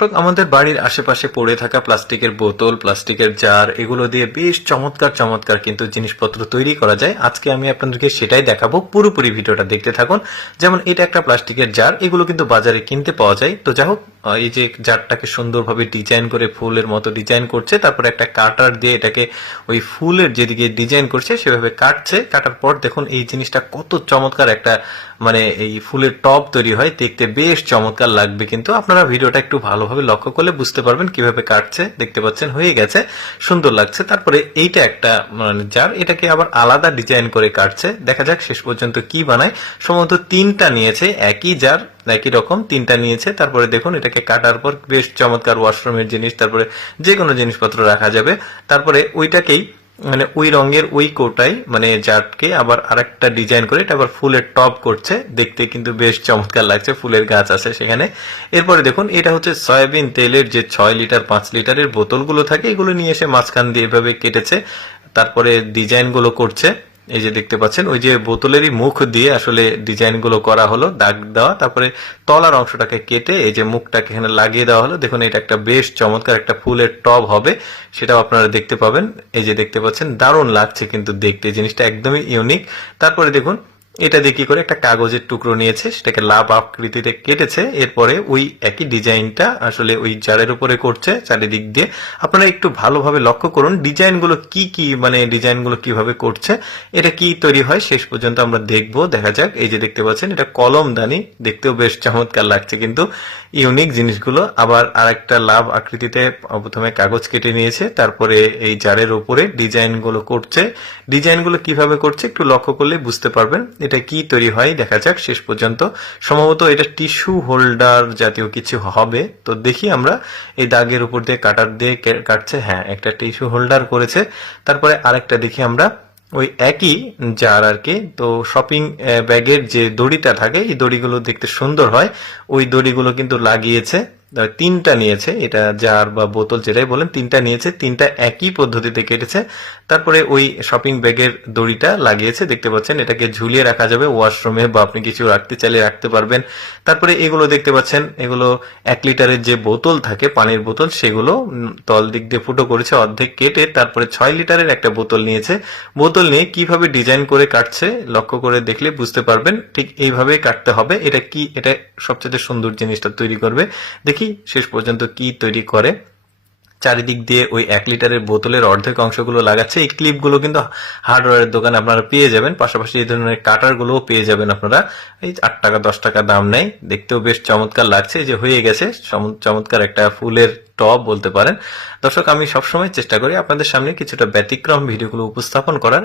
দর্শক, আমাদের বাড়ির আশেপাশে পড়ে থাকা প্লাস্টিকের বোতল, প্লাস্টিকের জার, এগুলো দিয়ে বেশ চমৎকার চমৎকার কিন্তু জিনিসপত্র তৈরি করা যায়। আজকে আমি আপনাদেরকে সেটাই দেখাবো। পুরোপুরি ভিডিওটা দেখতে থাকুন। যেমন এটা একটা প্লাস্টিকের জার, এগুলো কিন্তু বাজারে কিনতে পাওয়া যায়। তো যাই হোক এই যে জারটাকে সুন্দরভাবে ডিজাইন করে ফুলের মতো ডিজাইন করছে, তারপরে একটা কাটার দিয়ে এটাকে ওই ফুলের যেদিকে ডিজাইন করছে, সেভাবে কাটছে। কাটার পর দেখুন এই জিনিসটা কত চমৎকার একটা মানে এই ফুলের টব তৈরি হয়। দেখতে বেশ চমৎকার লাগবে কিন্তু। আপনারা ভিডিওটা একটু ভালোভাবে লক্ষ্য করলে বুঝতে পারবেন কীভাবে কাটছে। দেখতে পাচ্ছেন হয়ে গেছে, সুন্দর লাগছে। তারপরে এইটা একটা মানে জার, এটাকে আবার আলাদা ডিজাইন করে কাটছে। দেখা যাক শেষ পর্যন্ত কি বানায়। সম্ভবত তিনটা নিয়েছে, একই জার একই রকম তিনটা নিয়েছে, তারপরে দেখুন এটাকে কাটার পর বেশ চমৎকার ওয়াশরুমের জিনিস, তারপরে যে কোনো জিনিসপত্র রাখা যাবে। তারপরে ওইটাকেই মানে ওই রঙের ওই কোটাই মানে জারকে আবার আরেকটা ডিজাইন করে, এটা আবার ফুলের টপ করছে। দেখতে কিন্তু বেশ চমৎকার লাগছে, ফুলের গাছ আছে সেখানে। এরপরে দেখুন, এটা হচ্ছে সয়াবিন তেলের যে ছয় লিটার, পাঁচ লিটারের বোতলগুলো থাকে, এগুলো নিয়ে এসে মাঝখান দিয়ে এভাবে কেটেছে। তারপরে ডিজাইনগুলো করছে। এই যে দেখতে পাচ্ছেন, ওই যে বোতলেরই মুখ দিয়ে আসলে ডিজাইনগুলো করা হলো, দাগ দেওয়া, তারপরে তলার অংশটাকে কেটে এই যে মুখটাকে এখানে লাগিয়ে দেওয়া হলো। দেখুন, এটা একটা বেশ চমৎকার একটা ফুলের টব হবে, সেটাও আপনারা দেখতে পাবেন। এই যে দেখতে পাচ্ছেন, দারুণ লাগছে কিন্তু দেখতে, জিনিসটা একদমই ইউনিক তারপরে দেখুন এটা দিয়ে কি করে? একটা কাগজের টুকরো নিয়েছে, সেটাকে লাভ আকৃতিতে কেটেছে, এরপরে ওই একই ডিজাইনটা আসলে ওই জারের উপরে করছে, চারিদিক দিয়ে। আপনারা একটু ভালোভাবে লক্ষ্য করুন, ডিজাইনগুলো কি কি মানে ডিজাইনগুলো কীভাবে করছে, এটা কি তৈরি হয়, শেষ পর্যন্ত আমরা দেখব, দেখা যাক। এই যে দেখতে পাচ্ছেন, এটা কলমদানি দেখতেও বেশ চমৎকার লাগছে কিন্তু। ইউনিক জিনিসগুলো, আবার আরেকটা লাভ আকৃতিতে প্রথমে কাগজ কেটে নিয়েছে, তারপরে এই জারের উপরে ডিজাইনগুলো করছে। ডিজাইনগুলো কীভাবে করছে, একটু লক্ষ্য করলে বুঝতে পারবেন। এটা কি তৈরি হয়? দেখা যাক, শেষ পর্যন্ত। সম্ভবত এটা টিস্যু হোল্ডার জাতীয় কিছু হবে। তো দেখি আমরা এই দাগের উপর দিয়ে কাটার দিয়ে কাটছে। হ্যাঁ একটা টিস্যু হোল্ডার করেছে। তারপরে আরেকটা দেখি আমরা। ওই একই জার আর কি। তো শপিং ব্যাগের যে দড়িটা থাকে, এই দড়িগুলো দেখতে সুন্দর হয়। ওই দড়িগুলো কিন্তু লাগিয়েছে। তিনটা নিয়েছে, এটা জার বা বোতল যেটাই বলেন, তিনটা নিয়েছে, তিনটা একই পদ্ধতিতে কেটেছে। তারপরে ওই শপিং ব্যাগের দড়িটা লাগিয়েছে, দেখতে পাচ্ছেন, এটাকে ঝুলিয়ে রাখা যাবে ওয়াশরুমে বা আপনি কিছু রাখতে চাইলে রাখতে পারবেন। তারপরে এগুলো দেখতে পাচ্ছেন, এগুলো এক লিটারের যে বোতল থাকে, পানির বোতল, সেগুলো তল দিক দিয়ে ফুটো করেছে, অর্ধেক কেটে তারপরে ছয় লিটারের একটা বোতল নিয়েছে। বোতল নিয়ে কীভাবে ডিজাইন করে কাটছে, লক্ষ্য করে দেখলে বুঝতে পারবেন, ঠিক এইভাবেই কাটতে হবে। এটা কি, এটা সবচেয়ে সুন্দর জিনিসটা তৈরি করবে। দেখি শেষ পর্যন্ত কি তৈরি করে। চারিদিক দিয়ে ওই এক লিটারের বোতলের অর্ধেক অংশগুলো লাগাচ্ছে। এই ক্লিপগুলো কিন্তু হার্ডওয়্যারের দোকানে আপনারা পেয়ে যাবেন। পাশাপাশি এই ধরনের কাটার গুলোও পেয়ে যাবেন আপনারা। এই আট টাকা, দশ টাকা দাম নেই। দেখতেও বেশ চমৎকার লাগছে যে হয়ে গেছে। চমৎকার একটা ফুলের টব বলতে পারেন। দর্শক, আমি সবসময় চেষ্টা করি আপনাদের সামনে কিছুটা ব্যতিক্রম ভিডিওগুলো উপস্থাপন করার।